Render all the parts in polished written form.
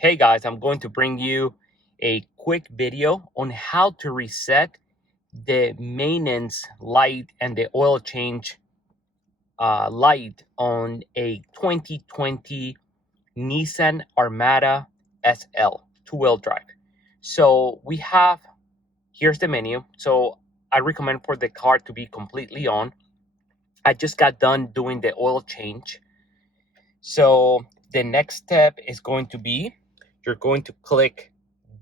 Hey guys, I'm going to bring you a quick video on how to reset the maintenance light and the oil change light on a 2020 Nissan Armada SL two-wheel drive. So here's the menu. So I recommend for the car to be completely on. I just got done doing the oil change. So the next step is going to be, you're going to click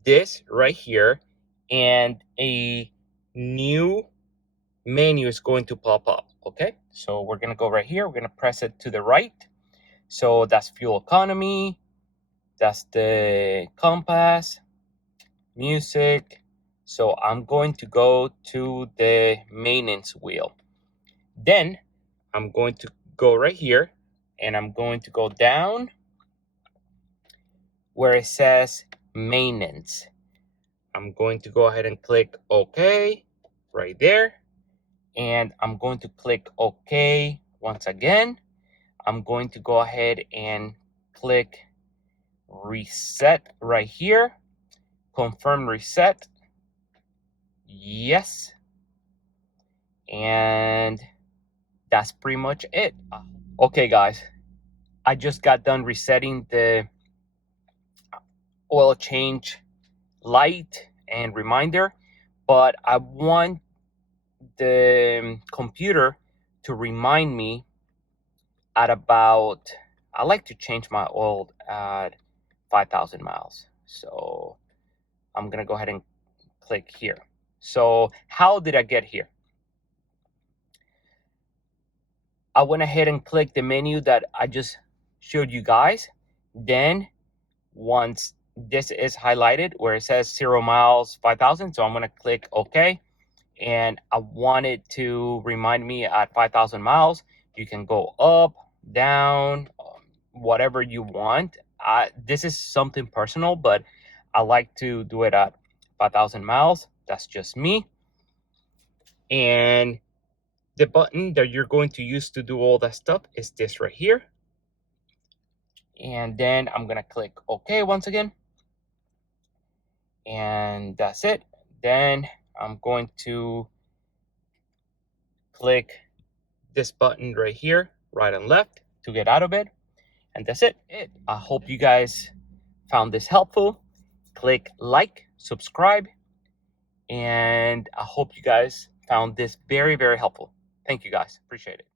this right here and a new menu is going to pop up. Okay, so we're going to go right here. We're going to press it to the right. So that's fuel economy. That's the compass, music. So I'm going to go to the maintenance wheel. Then I'm going to go right here and I'm going to go down where it says maintenance. I'm going to go ahead and click OK right there. And I'm going to click OK once again. I'm going to go ahead and click reset right here. Confirm reset. Yes. And that's pretty much it. Okay, guys. I just got done resetting the oil change light and reminder, but I want the computer to remind me at about, I like to change my oil at 5,000 miles. So I'm gonna go ahead and click here. So how did I get here? I went ahead and clicked the menu that I just showed you guys. Then once this is highlighted where it says 0 miles 5,000, so I'm gonna click OK. And I want it to remind me at 5,000 miles. You can go up, down, whatever you want. This is something personal, but I like to do it at 5,000 miles. That's just me. And the button that you're going to use to do all that stuff is this right here. And then I'm gonna click OK once again. And that's it. Then I'm going to click this button right here, right and left, to get out of it. And that's it. I hope you guys found this helpful. Click like, subscribe, and I hope you guys found this very, very helpful. Thank you guys. Appreciate it.